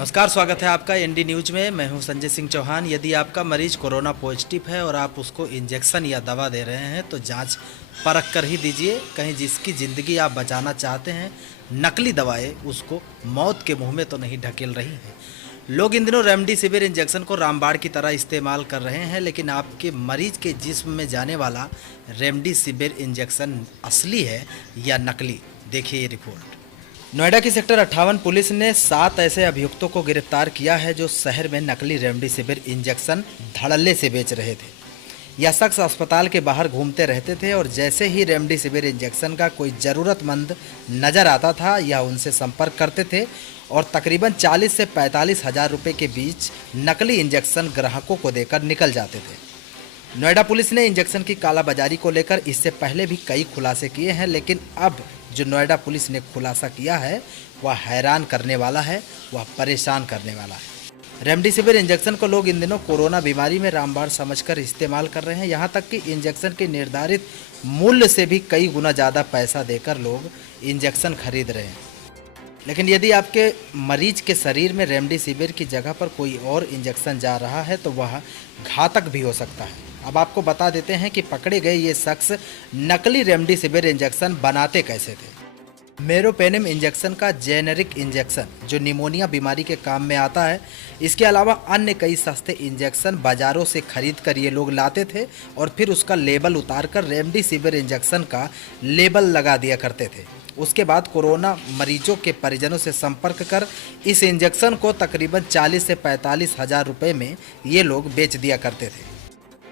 नमस्कार, स्वागत है आपका एनडी न्यूज में। मैं हूं संजय सिंह चौहान। यदि आपका मरीज कोरोना पॉजिटिव है और आप उसको इंजेक्शन या दवा दे रहे हैं तो जांच परख कर ही दीजिए। कहीं जिसकी ज़िंदगी आप बचाना चाहते हैं, नकली दवाएं उसको मौत के मुंह में तो नहीं ढकेल रही हैं। लोग इन दिनों रेमडेसिविर इंजेक्शन को रामबाण की तरह इस्तेमाल कर रहे हैं, लेकिन आपके मरीज के जिस्म में जाने वाला रेमडेसिविर इंजेक्शन असली है या नकली, देखिए ये रिपोर्ट। नोएडा की सेक्टर 58 पुलिस ने 7 ऐसे अभियुक्तों को गिरफ्तार किया है जो शहर में नकली रेमडेसिविर इंजेक्शन धड़ल्ले से बेच रहे थे। यह शख्स अस्पताल के बाहर घूमते रहते थे और जैसे ही रेमडेसिविर इंजेक्शन का कोई ज़रूरतमंद नज़र आता था या उनसे संपर्क करते थे और तकरीबन 40 से 45 हज़ार रुपये के बीच नकली इंजेक्शन ग्राहकों को देकर निकल जाते थे। नोएडा पुलिस ने इंजेक्शन की कालाबाजारी को लेकर इससे पहले भी कई खुलासे किए हैं, लेकिन अब जो नोएडा पुलिस ने खुलासा किया है वह हैरान करने वाला है, वह परेशान करने वाला है। रेमडेसिविर इंजेक्शन को लोग इन दिनों कोरोना बीमारी में रामबाण समझकर इस्तेमाल कर रहे हैं। यहाँ तक कि इंजेक्शन के निर्धारित मूल्य से भी कई गुना ज़्यादा पैसा देकर लोग इंजेक्शन खरीद रहे हैं। लेकिन यदि आपके मरीज के शरीर में रेमडेसिविर की जगह पर कोई और इंजेक्शन जा रहा है तो वह घातक भी हो सकता है। अब आपको बता देते हैं कि पकड़े गए ये शख्स नकली रेमडेसिविर इंजेक्शन बनाते कैसे थे। मेरोपेनिम इंजेक्शन का जेनेरिक इंजेक्शन जो निमोनिया बीमारी के काम में आता है, इसके अलावा अन्य कई सस्ते इंजेक्शन बाज़ारों से खरीद कर ये लोग लाते थे और फिर उसका लेबल उतार कर रेमडेसिविर इंजेक्शन का लेबल लगा दिया करते थे। उसके बाद कोरोना मरीजों के परिजनों से संपर्क कर इस इंजेक्शन को तकरीबन 40 से 45 हज़ार रुपये में ये लोग बेच दिया करते थे।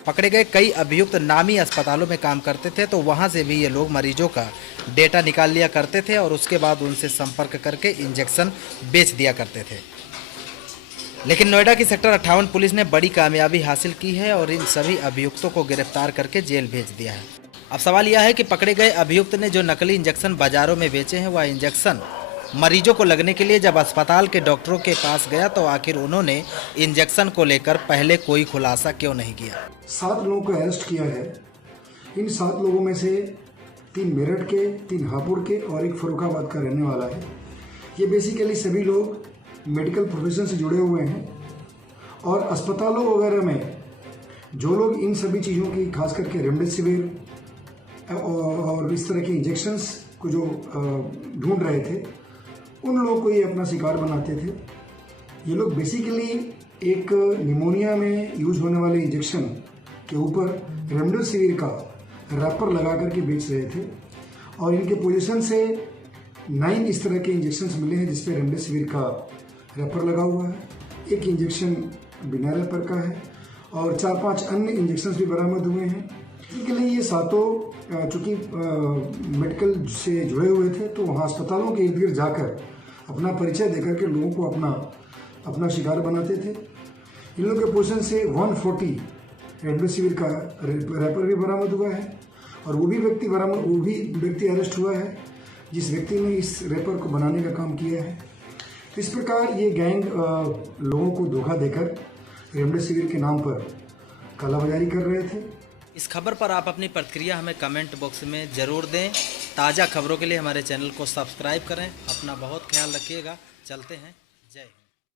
पकड़े गए कई अभियुक्त नामी अस्पतालों में काम करते थे, तो वहां से भी ये लोग मरीजों का डेटा निकाल लिया करते थे और उसके बाद उनसे संपर्क करके इंजेक्शन बेच दिया करते थे। लेकिन नोएडा की सेक्टर 58 पुलिस ने बड़ी कामयाबी हासिल की है और इन सभी अभियुक्तों को गिरफ्तार करके जेल भेज दिया है। अब सवाल यह है कि पकड़े गए अभियुक्त ने जो नकली इंजेक्शन बाजारों में बेचे हैं, वह इंजेक्शन मरीजों को लगने के लिए जब अस्पताल के डॉक्टरों के पास गया तो आखिर उन्होंने इंजेक्शन को लेकर पहले कोई खुलासा क्यों नहीं किया। 7 लोगों को अरेस्ट किया है। इन 7 लोगों में से 3 मेरठ के, 3 हापुड़ के और 1 फर्रुखाबाद का रहने वाला है। ये बेसिकली सभी लोग मेडिकल प्रोफेशन से जुड़े हुए हैं और अस्पतालों वगैरह में जो लोग इन सभी चीज़ों की, खास करके रेमडेसिविर और इस तरह के इंजेक्शन्स को जो ढूंढ रहे थे, उन लोगों को ये अपना शिकार बनाते थे। ये लोग बेसिकली एक निमोनिया में यूज होने वाले इंजेक्शन के ऊपर रेमडेसिविर का रैपर लगा करके बेच रहे थे और इनके पोजीशन से 9 इस तरह के इंजेक्शन्स मिले हैं जिसपे रेमडेसिविर का रैपर लगा हुआ है। एक इंजेक्शन बिना रैपर का है और 4-5 अन्य इंजेक्शन्स भी बरामद हुए हैं। इसके लिए ये सातों चूँकि मेडिकल से जुड़े हुए थे, तो वहाँ अस्पतालों के इर्द गिर्द जाकर अपना परिचय देकर के लोगों को अपना शिकार बनाते थे। इन लोगों के पोजीशन से 140 रेमडेसिविर का रैपर भी बरामद हुआ है और वो भी व्यक्ति अरेस्ट हुआ है जिस व्यक्ति ने इस रैपर को बनाने का काम किया है। तो इस प्रकार ये गैंग लोगों को धोखा देकर रेमडेसिविर के नाम पर कालाबाजारी कर रहे थे। इस खबर पर आप अपनी प्रतिक्रिया हमें कमेंट बॉक्स में ज़रूर दें। ताज़ा खबरों के लिए हमारे चैनल को सब्सक्राइब करें। अपना बहुत ख्याल रखिएगा। चलते हैं। जय।